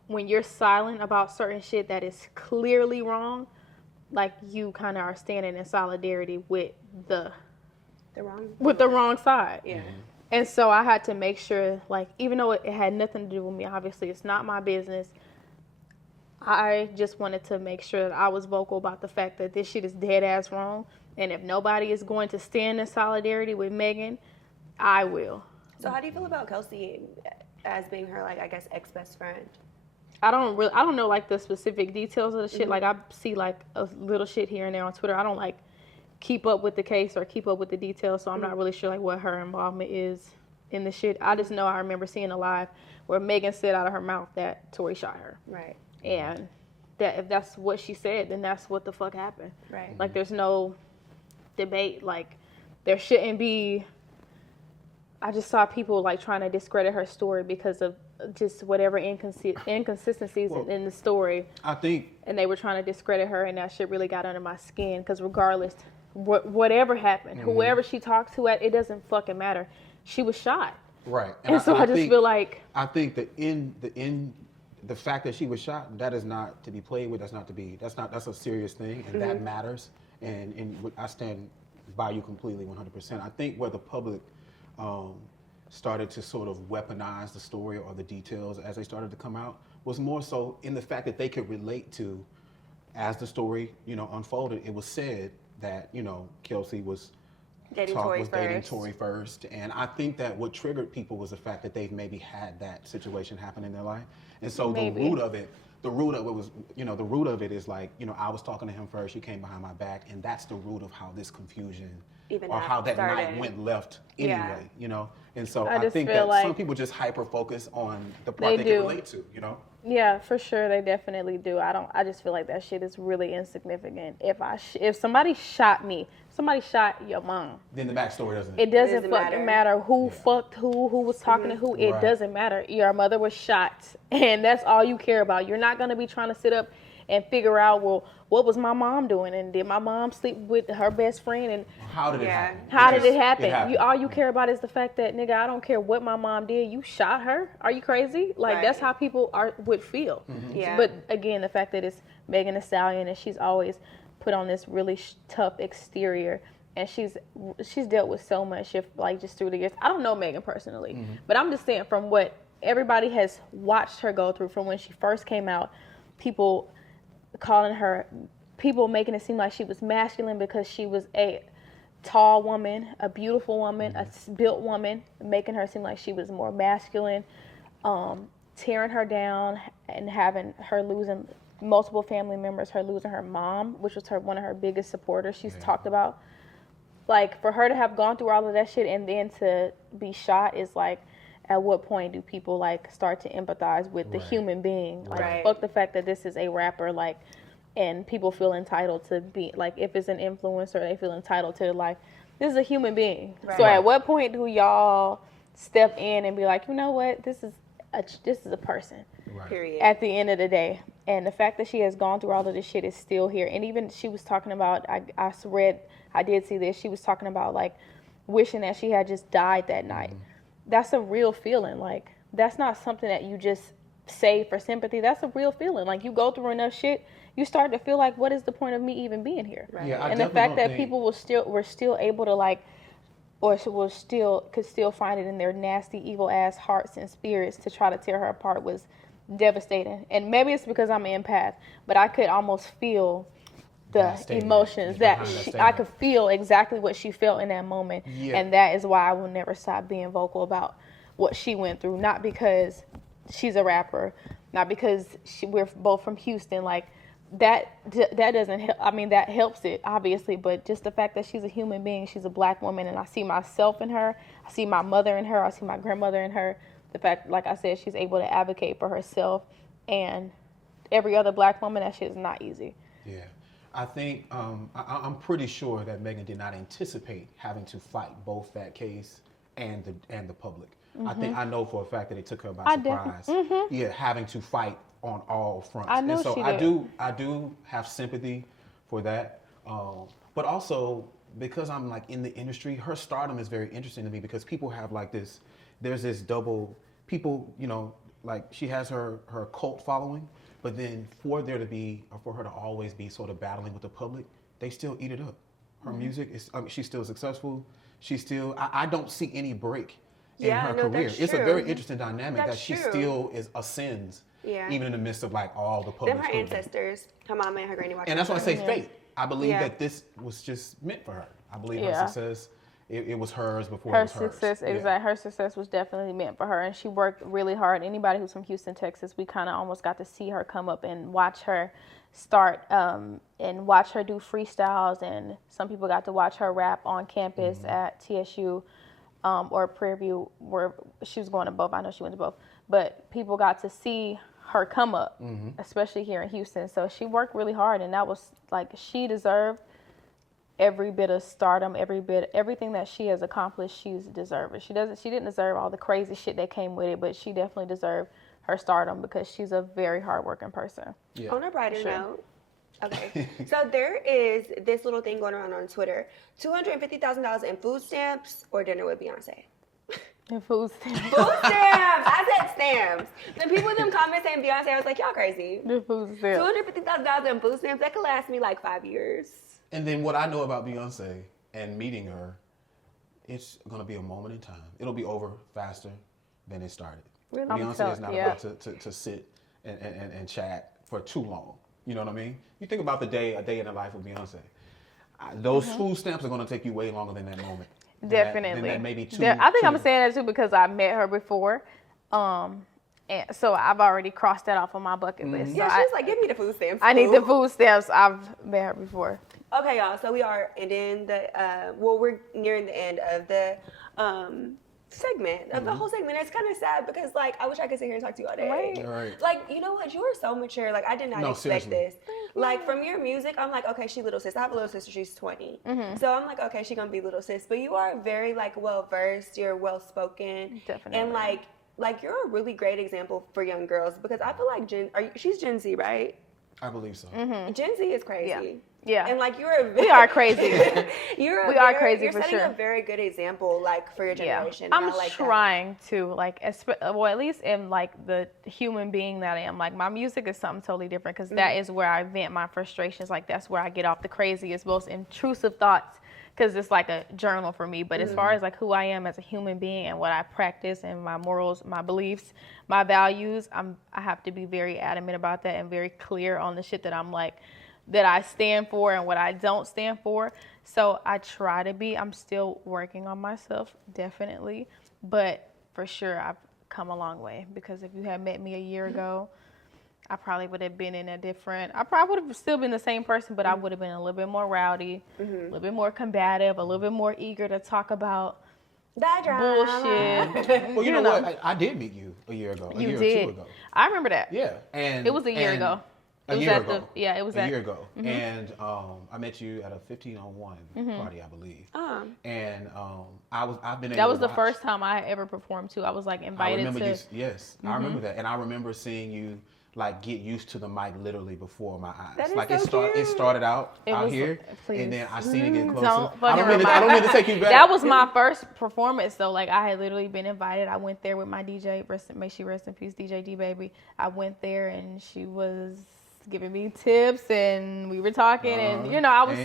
when you're silent about certain shit that is clearly wrong, like, you kind of are standing in solidarity with the wrong side. Yeah. And so I had to make sure, like, even though it had nothing to do with me, obviously it's not my business, I just wanted to make sure that I was vocal about the fact that this shit is dead ass wrong. And if nobody is going to stand in solidarity with Megan, I will. So how do you feel about Kelsey as being her, like, I guess, ex-best friend? I don't know, like, the specific details of the shit. Like, I see, like, a little shit here and there on Twitter. I don't, like, keep up with the case or keep up with the details, so I'm not really sure, like, what her involvement is in the shit. I just know I remember seeing a live where Megan said out of her mouth that Tory shot her. Right. And that if that's what she said, then that's what the fuck happened. Right. Like, there's no debate. Like, there shouldn't be. I just saw people, like, trying to discredit her story because of just whatever inconsistencies in the story. I think, And they were trying to discredit her, and that shit really got under my skin, because regardless, whatever happened, whoever she talked to, it doesn't fucking matter. She was shot. right. And so I just think, feel like, I think the fact that she was shot, that is not to be played with. That's a serious thing, and that matters. And I stand by you completely, 100%. I think where the public started to sort of weaponize the story or the details as they started to come out was more so in the fact that they could relate to, as the story, you know, unfolded. It was said that, you know, Kelsey was Dating Tory first, and I think that what triggered people was the fact that they've maybe had that situation happen in their life, and so the root of it was, you know, the root of it is like, you know, I was talking to him first, you came behind my back, and that's the root of how this confusion or how that night went left anyway, you know, and so I think that like some people just hyper focus on the part they can relate to, you know. yeah, for sure, they definitely do. I just feel like that shit is really insignificant. If somebody shot me, somebody shot your mom, Then the backstory doesn't. it doesn't fucking matter who fucked who was talking to who. It Right. doesn't matter. Your mother was shot, and that's all you care about. You're not gonna be trying to sit up and figure out, well, what was my mom doing, and did my mom sleep with her best friend, and How did it happen? how did it happen? It happened. All you care about is the fact that, nigga, I don't care what my mom did. You shot her? Are you crazy? Like, that's how people would feel. Yeah. But again, the fact that it's Megan Thee Stallion and she's always put on this really tough exterior, and she's dealt with so much shit, like, just through the years. I don't know Megan personally, but I'm just saying from what everybody has watched her go through from when she first came out, people making it seem like she was masculine because she was a tall woman, a beautiful woman, a built woman, making her seem like she was more masculine, tearing her down and having her losing multiple family members, her losing her mom, which was one of her biggest supporters she's talked about. Like, for her to have gone through all of that shit and then to be shot is like, at what point do people like start to empathize with the human being? Like, fuck the fact that this is a rapper, like, and people feel entitled to be, like, if it's an influencer, they feel entitled to, like, this is a human being. So at what point do y'all step in and be like, you know what, this is a person. Period. At the end of the day. And the fact that she has gone through all of this shit is still here. And even she was talking about, I did see this, she was talking about, like, wishing that she had just died that night. That's a real feeling. Like, that's not something that you just say for sympathy. That's a real feeling. Like, you go through enough shit, you start to feel like, what is the point of me even being here? Right. Yeah, and the fact that people were still able to, like, or could still find it in their nasty, evil ass hearts and spirits to try to tear her apart was devastating. And maybe it's because I'm an empath, but I could almost feel the emotions I could feel exactly what she felt in that moment. And that is why I will never stop being vocal about what she went through. Not because she's a rapper, not because we're both from Houston, like, that doesn't help. I mean, that helps it, obviously, but just the fact that she's a human being, she's a black woman, and I see myself in her, I see my mother in her, I see my grandmother in her. The fact, like I said, she's able to advocate for herself and every other black woman, that shit is not easy. Yeah. I think, I'm pretty sure that Megan did not anticipate having to fight both that case and the public. I know for a fact that it took her by surprise. Yeah, having to fight on all fronts. I know and so she I did. I do have sympathy for that. But also, because I'm, like, in the industry, her stardom is very interesting to me because people have, like, there's this double, people, you know, like, she has her cult following, but then for her to always be sort of battling with the public, they still eat it up. Her music is, she's still successful. I don't see any break in her career. It's a very interesting dynamic that she still ascends, even in the midst of, like, all the public. Them her ancestors, her mama and her granny. And that's why I say fate. I believe that this was just meant for her. I believe her success, it was hers before it was hers. Her success was definitely meant for her, and she worked really hard. Anybody who's from Houston, Texas, we kind of almost got to see her come up and watch her start and watch her do freestyles, and some people got to watch her rap on campus at TSU or Prairie View, where she was going to both. I know she went to both, but people got to see her come up, especially here in Houston. So she worked really hard, and that was, like, she deserved every bit of stardom, everything that she has accomplished. She's deserved it. She didn't deserve all the crazy shit that came with it, but she definitely deserved her stardom because she's a very hardworking person. Yeah. On a brighter note, okay, so there is this little thing going around on Twitter: $250,000 in food stamps or dinner with Beyonce. And food stamps. Food stamps. I said stamps. The people in them comments saying Beyonce, I was like, y'all crazy. The food stamps. $250,000 in food stamps, that could last me like 5 years. And then what I know about Beyonce and meeting her, it's going to be a moment in time. It'll be over faster than it started. Really? Beyonce is not about to sit and chat for too long. You know what I mean? You think about a day in the life of Beyonce. Those food stamps are going to take you way longer than that moment. Definitely. Than maybe I think I'm saying that too because I met her before. And so I've already crossed that off on my bucket list. Yeah, so she's like, give me the food stamps. I need the food stamps. I've met her before. Okay, y'all. So we are ending we're nearing the end of the segment, of the whole segment. It's kind of sad because, like, I wish I could sit here and talk to you all day. Right. Like, you know what? You are so mature. Like, I did not expect this. Like, from your music, I'm like, okay, she little sis. I have a little sister. She's 20. So I'm like, okay, she gonna be little sis. But you are very, like, well-versed. You're well-spoken. Definitely. And, like you're a really great example for young girls because I feel like she's Gen Z, right? I believe so. Gen Z is crazy. Yeah. And, like, we are crazy. we are crazy for sure. You're setting a very good example, like, for your generation. I'm trying to, like, well, at least in, like, the human being that I am. Like, my music is something totally different because that is where I vent my frustrations. Like, that's where I get off the craziest, most intrusive thoughts because it's like a journal for me. But as far as like who I am as a human being and what I practice and my morals, my beliefs, my values, I have to be very adamant about that and very clear on the shit that I'm like, that I stand for and what I don't stand for. So I try to be. I'm still working on myself, definitely. But for sure, I've come a long way, because if you had met me a year ago, I probably would have been in a different, I probably would have still been the same person, but I would have been a little bit more rowdy, a little bit more combative, a little bit more eager to talk about that bullshit. Well, you know what? I did meet you a year ago. You or did. 2 ago. I remember that. Yeah. And It was a year ago. A year ago. It was a year ago. And I met you at a 15-on-1 party, I believe. And I've been able That was to the watch. first time I ever performed too. I was like invited to. Yes, I remember that. And I remember seeing you like get used to the mic literally before my eyes. That is like so cute. It started out here, please. and then I seen it get closer. Don't I fucking don't mean to take you back. That was my first performance though. Like I had literally been invited. I went there with my DJ, may she rest in peace, DJ D Baby. I went there and she was giving me tips and we were talking and you know I was.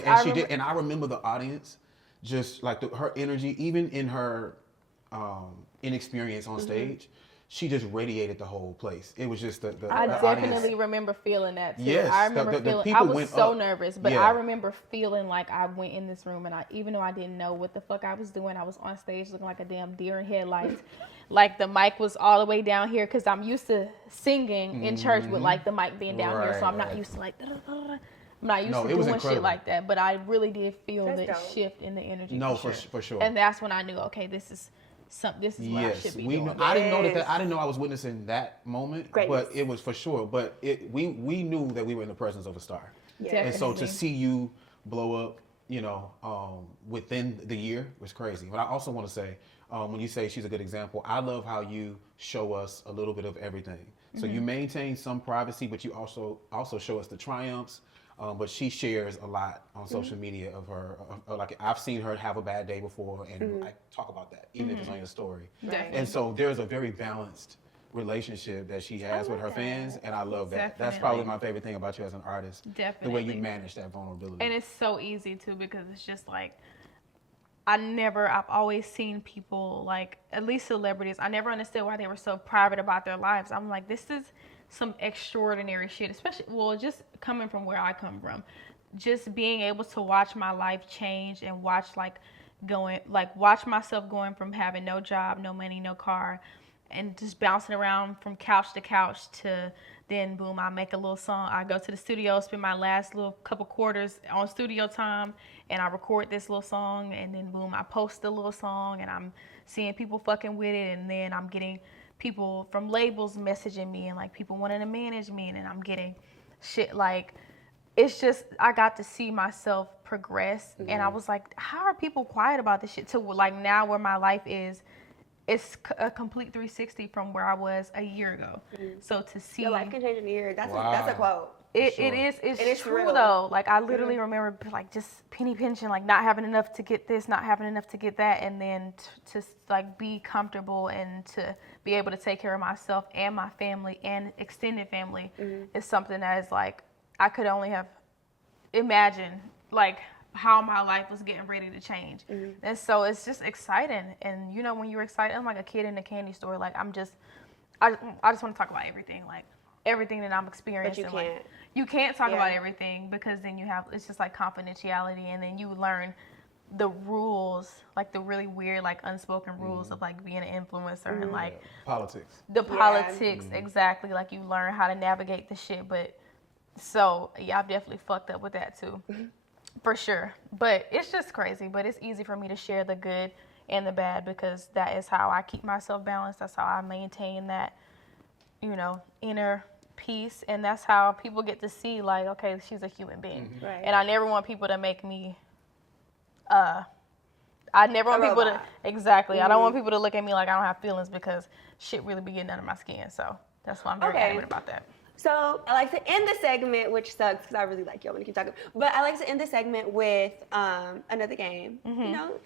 And I remember the audience, just like her energy, even in her inexperience on stage. She just radiated the whole place. It was just the I the definitely audience. remember feeling that too. Yes, I remember the feeling. people I was went so up. nervous, but Yeah. I remember feeling like I went in this room and even though I didn't know what the fuck I was doing, I was on stage looking like a damn deer in headlights. Like the mic was all the way down here because I'm used to singing in church with like the mic being down here, so I'm not used to like. I'm not used to doing shit like that, but I really did feel the shift in the energy. No, for sure. And that's when I knew, okay, this is what I should be doing. I didn't know that. I didn't know I was witnessing that moment, Greatness. but it was for sure. But we knew that we were in the presence of a star, Definitely. and so to see you blow up, within the year was crazy. But I also want to say, when you say she's a good example, I love how you show us a little bit of everything. So you maintain some privacy, but you also show us the triumphs. But she shares a lot on social media of her. Like I've seen her have a bad day before, and I talk about that, even if it's on your story. Definitely. And so there's a very balanced relationship that she has with her fans, and I love that. That's Definitely. probably my favorite thing about you as an artist. Definitely. The way you manage that vulnerability. And it's so easy too, because it's just like I've always seen people, like at least celebrities, I never understood why they were so private about their lives. I'm like, this is some extraordinary shit, especially, just coming from where I come from, just being able to watch my life change and watch myself going from having no job, no money, no car, and just bouncing around from couch to couch to then boom, I make a little song. I go to the studio, spend my last little couple quarters on studio time, and I record this little song, and then boom, I post the little song, and I'm seeing people fucking with it, and then I'm getting people from labels messaging me and like people wanting to manage me, and I'm getting shit like, it's just, I got to see myself progress, and I was like, how are people quiet about this shit? To like now where my life is, it's a complete 360 from where I was a year ago. So to see your life can change in a year. That's a quote. It's true though. Like I literally remember like just penny pinching, like not having enough to get this, not having enough to get that, and then to like be comfortable and to be able to take care of myself and my family and extended family is something that is like I could only have imagined like how my life was getting ready to change. And so it's just exciting. And you know, when you're excited, I'm like a kid in a candy store. Like I just want to talk about everything, like everything that I'm experiencing. But you can't. Like, you can't talk about everything because then it's just like confidentiality, and then you learn the rules, like the really weird, like unspoken rules of like being an influencer and like politics. The politics, exactly. Like you learn how to navigate the shit. But so I've definitely fucked up with that too, for sure. But it's just crazy. But it's easy for me to share the good and the bad because that is how I keep myself balanced. That's how I maintain that, inner peace, and that's how people get to see like, okay, she's a human being. Right. And I never want people to make me I never want people to I don't want people to look at me like I don't have feelings because shit really be getting under my skin. So that's why I'm very adamant about that. So I like to end the segment, which sucks because I really like y'all when you keep talking. But I like to end the segment with another game.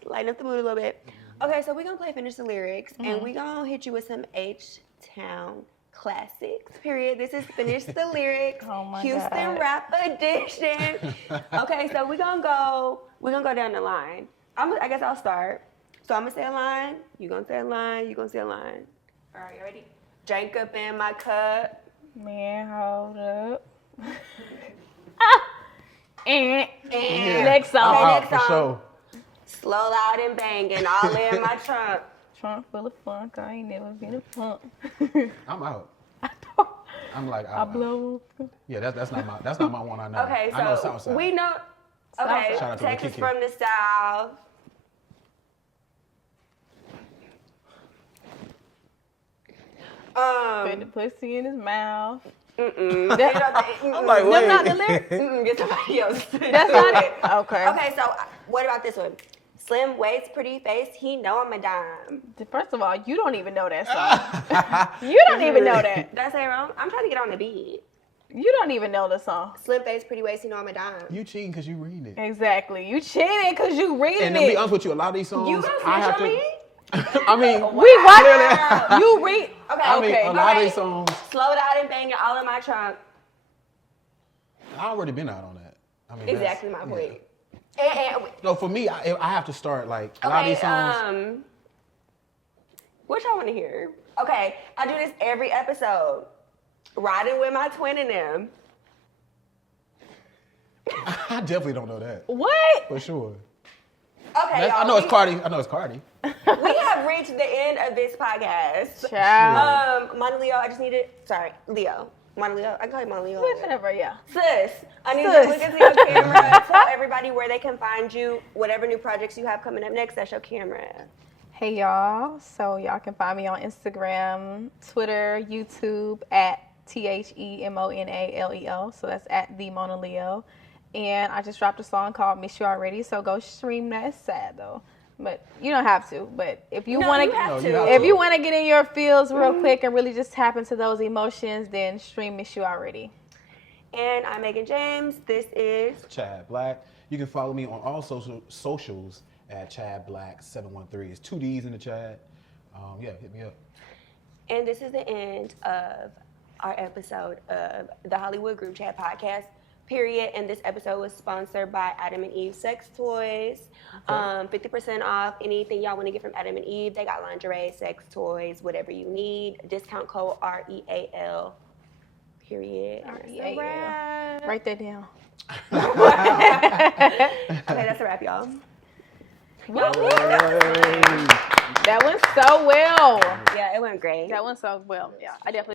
Lighten up the mood a little bit. Okay, so we're gonna play Finish the Lyrics, and we're gonna hit you with some H-Town classics. Period. This is Finish the Lyrics. Oh my Houston God. Rap Edition. Okay, so we're gonna go down the line. I guess I'll start. So I'm gonna say a line. You gonna say a line. You gonna say a line. All right, you ready? Drink up in my cup. Man, hold up. Yeah. Next song. Okay, I'm out next for song. sure. Slow, loud, and banging all in my trunk. Trunk full of funk. I ain't never been a punk. I'm out. I don't. I'm like, I blow. Yeah, that's not my one. I know. Okay, I know so Southside. we know. Okay, Shout out to Texas Kiki. from the South. Put the pussy in his mouth. I'm like, That's wait. not the lyric. Get somebody else. That's not it. Okay. Okay, so what about this one? Slim waist, pretty face. He know I'm a dime. First of all, you don't even know that song. You don't even know that. Did I say it wrong? I'm trying to get on the beat. You don't even know the song. Slim face, pretty waist. He know I'm a dime. You cheating because you reading it. Exactly. You cheating because you reading And to be it. honest with you, a lot of these songs, You gonna I have snitch to. on me? I mean, We Wow. watch. You read. Okay. I mean, Okay. a lot of Okay. these songs, Slow down and banging all in my trunk. I already been out on that. I mean, that's- Exactly my yeah. point. And No, for me, I have to start like a lot of okay, these songs. what y'all want to hear? Okay, I do this every episode. Riding with my twin and them. I definitely don't know that What? for sure. Okay, y'all. I know it's Cardi. I know it's Cardi. We have reached the end of this podcast. Child. MonaLeo, I just needed. Sorry, Leo. MonaLeo. I can call you MonaLeo. Whatever, yeah. Sis, I need Sis. you to look into your camera. Tell everybody where they can find you. Whatever new projects you have coming up next, that's your camera. Hey y'all. So y'all can find me on Instagram, Twitter, YouTube at TheMonaleo. So that's at the MonaLeo. And I just dropped a song called Miss You Already. So go stream that. It's sad though. But you don't have to. But if you No, want you to, have No, you to. have if to. you want to get in your feels real quick and really just tap into those emotions, then stream Miss You Already. And I'm Megan James. This is. Chad Black. You can follow me on all socials at Chad Black 713. It's 2 D's in the Chad. Yeah, hit me up. And this is the end of our episode of the Hollywood Group Chat Podcast, period. And this episode was sponsored by Adam and Eve Sex Toys. 50% off anything y'all want to get from Adam and Eve. They got lingerie, sex toys, whatever you need. Discount code REAL, period. And that's a REAL. wrap. Write that down. Okay, that's a wrap, y'all. That went so well. Yeah, it went great. That went so well. Yeah, I definitely.